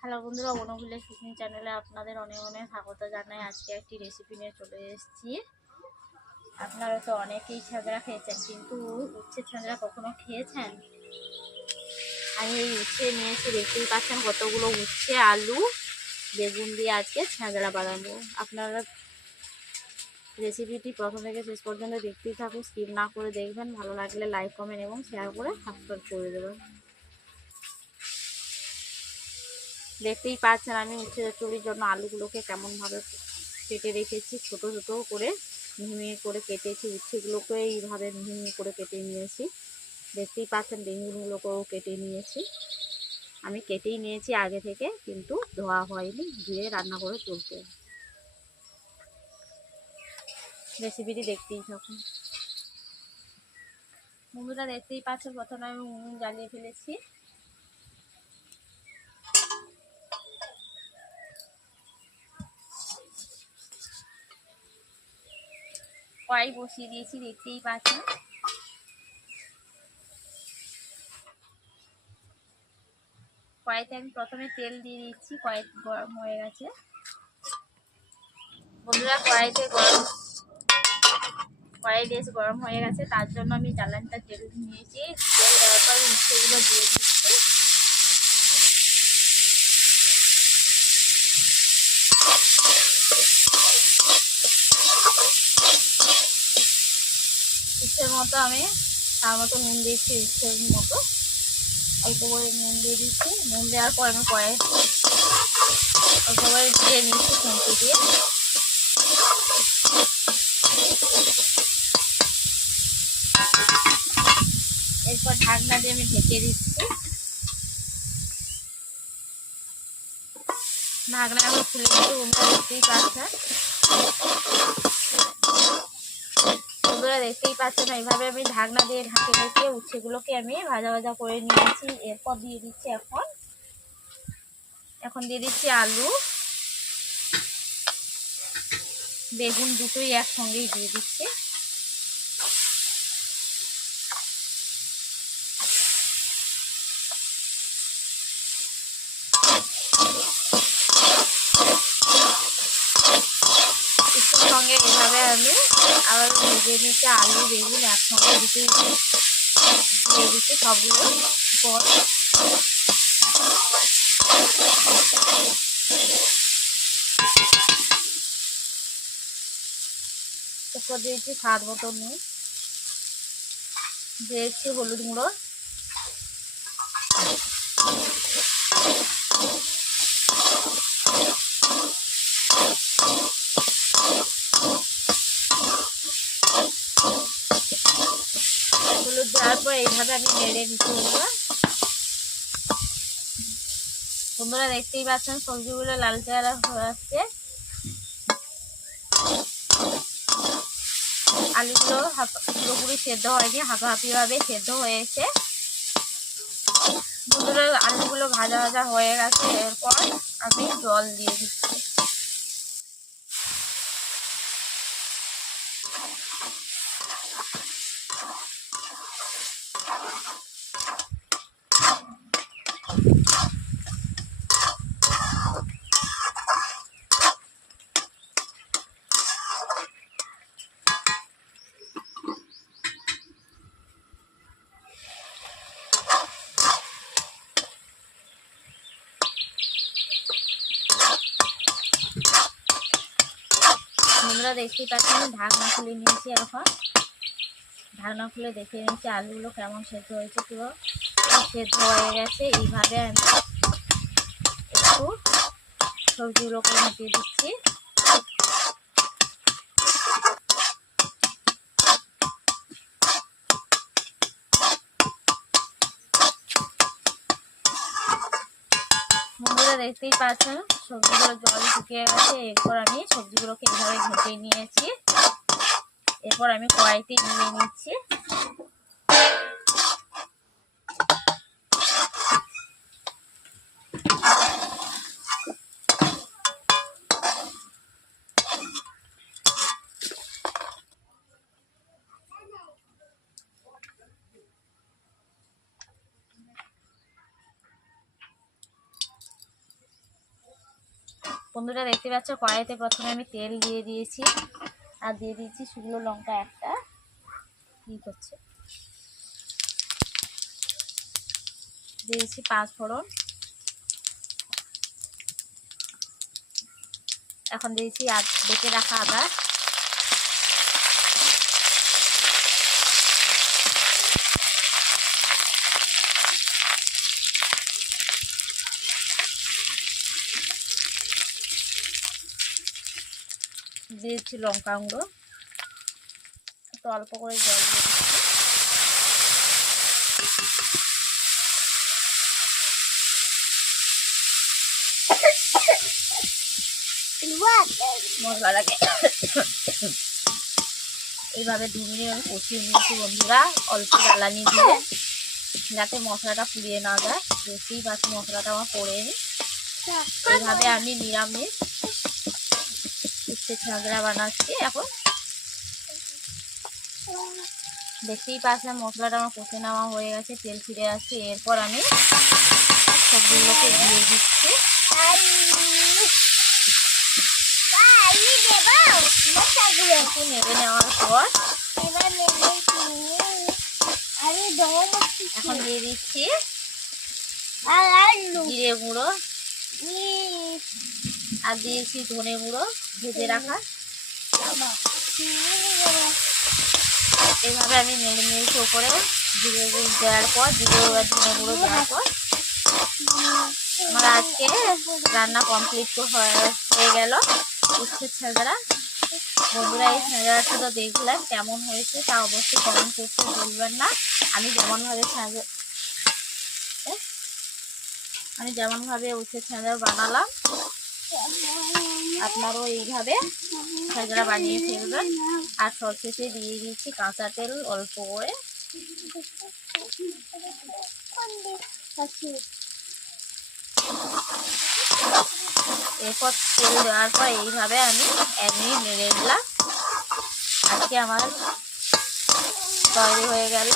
Hello বন্ধুরা বনভুলের cooking চ্যানেলে আপনাদের অনেক অনেক স্বাগত জানাই। আজকে একটি রেসিপি নিয়ে চলে এসেছি। আপনারা তো অনেকেই ছ্যাঁচড়া খেয়েছেন, কিন্তু উচ্ছে ছ্যাঁচড়া কখনো খেয়েছেন? আমি এই উচ্ছে নিয়েছি, দেখতেই পাচ্ছেন কতগুলো উচ্ছে, আলু, বেগুন দিয়ে আজকে ছ্যাঁচড়া বানাবো। আপনারা রেসিপিটি প্রথম থেকে শেষ পর্যন্ত দেখতেই থাকুন স্কিপ না করে দেখবেন। ভালো লাগলে লাইক কমেন্ট এবং শেয়ার করে সাবস্ক্রাইব করে দেবেন। দেখতেই পাচ্ছেন আমি উচ্ছে চুরির জন্য আলুগুলোকে কেমনভাবে কেটে রেখেছি, ছোট ছোট করে মিহি মিহি করে কেটেছি উচ্ছেগুলোকে এইভাবে মিহি মিহি করে কেটে নিয়েছি। দেখতেই পাচ্ছেন বেগুনগুলোকেও কেটে নিয়েছি। আমি কেটেই নিয়েছি আগে থেকে, কিন্তু ধোয়া হয়নি, ধুয়ে রান্না করে তুলতে। রেসিপিটি দেখতেই থাকুন। বন্ধুরা দেখতেই পাচ্ছেন, প্রথমে আমি উনুন জ্বালিয়ে ফেলেছি। কড়াই বসিয়ে দিয়েছি, দেখতেই পাচ্ছেন। কড়াইতে আমি প্রথমে তেল দিয়ে দিচ্ছি, কড়াই গরম হয়ে গেছে। বন্ধুরা, কড়াইতে গরম, কড়াই বেশ গরম হয়ে গেছে, তার জন্য আমি জ্বালানটা তেল নিয়েছি। তেল দেওয়ার পর মিষ্টিগুলো দিয়ে দিচ্ছি ইচ্ছের মতো আমি তার মতো নুন দিয়েছি, ইচ্ছের মতো। অল্প করে নুন দিয়ে দিচ্ছি নুন দেওয়ার পর আমি কয়ে অল্প করে দিয়ে নিচ্ছি খুঁটি দিয়ে। এরপর ঢাকনা দিয়ে আমি ঢেকে দিচ্ছি। ঢাকনা আমি খুলে দিচ্ছি দেখতেই পাচ্ছেন বন্ধুরা দেখতেই পাচ্ছেন, এইভাবে আমি ঢাকনা দিয়ে ঢাকে ঢেকে উচ্ছেগুলোকে আমি ভাজা ভাজা করে নিয়েছি। এরপর দিয়ে দিচ্ছি এখন এখন দিয়ে দিচ্ছি আলু। বেগুন দুটোই একসঙ্গেই দিয়ে দিচ্ছি। ভেজে নিচ্ছি আলু, বেগুন একসঙ্গে দুটোই দিয়ে দিচ্ছি সবগুলো পর দিয়েছি স্বাদ মতো নুন দিয়েছি হলুদ গুঁড়ো হলুদ দেওয়ার পর এইভাবে আমি নেড়ে নিচ্ছি বন্ধুরা বন্ধুরা দেখতেই পাচ্ছেন সবজিগুলো লালচে কালার হয়ে আসছে। আলুগুলো পুরোপুরি সেদ্ধ হয়নি হাফাহাফি ভাবে সেদ্ধ হয়েছে বন্ধুরা আলুগুলো ভাজা ভাজা হয়ে গেছে, এরপর আমি জল দিয়ে দিচ্ছি। বন্ধুরা দেখতেই পাচ্ছেন আমি ঢাকনা খুলে নিয়েছি এখন ঢাকনা খুলে দেখে নিয়েছি আলুগুলো কেমন সেদ্ধ হয়েছে পুরো। সেদ্ধ হয়ে গেছে, এইভাবে আমি একটু সবজিগুলোকে মিটিয়ে দিচ্ছি। বন্ধুরা দেখতেই পাচ্ছেন, সবজিগুলো জল শুকিয়ে গেছে, এরপর আমি সবজিগুলোকে এইভাবে ঘেঁটে নিয়েছি। এরপর আমি কড়াইতে নিয়ে নিচ্ছি। বন্ধুরা দেখতে পাচ্ছ কড়াইতে প্রথমে আমি তেল দিয়ে দিয়েছি। আর দিয়ে দিয়েছি শুকনো লঙ্কা একটা। ঠিক করছে দিয়েছি পাঁচ ফোড়ন। এখন দিয়েছি বেটে রাখা আদা। দিয়েছি লঙ্কা গুঁড়ো। একটু অল্প করে জল দিয়ে মশলাটাকে এইভাবে দু মিনিট আমি কষিয়ে নিয়েছি বন্ধুরা। অল্প জ্বালানি দিয়ে। যাতে মশলাটা পুড়িয়ে না যায়। দেখতেই পাচ্ছি মশলাটা আমার পড়ে নি এইভাবে আমি নিরামিষ উচ্ছে ছাগড়া বানাচ্ছি এখন। দেখতেই পাচ্ছেন, মশলাটা আমার কষে নেওয়া হয়ে গেছে, তেল ফিরে আসছে এরপর আমি সবজিগুলোকে দিয়ে দিচ্ছি। নেড়ে নেওয়ার পর এখন দিয়ে দিচ্ছি জিরে গুঁড়ো। আর দিয়েছি ধনে গুঁড়ো। ভেজে রাখা। এইভাবে আমি নেড়ে নিয়েছি ওপরে জিরে দেওয়ার পর, জিরে আর গুঁড়ো দেওয়ার পর, আমার আজকে রান্না কমপ্লিট হয়ে গেল। উচ্ছে ছাগড়া বন্ধুরা, এই ছাগড়াটা তো দেখলাম কেমন হয়েছে তা অবশ্যই কমেন্ট করতে বলবেন না। আমি যেমনভাবে ছাগড়া আমি যেমনভাবে উচ্ছে ছাগড়া বানালাম আপনারাও এইভাবে ছাগড়া বানিয়ে ফেলবেন। আর সবশেষে দিয়ে দিচ্ছি কাঁচা তেল অল্প করে। এরপর তেল দেওয়ার পর এইভাবে আমি এক মিনিট নেড়ে দিলাম। আজকে আমার তৈরি হয়ে গেল।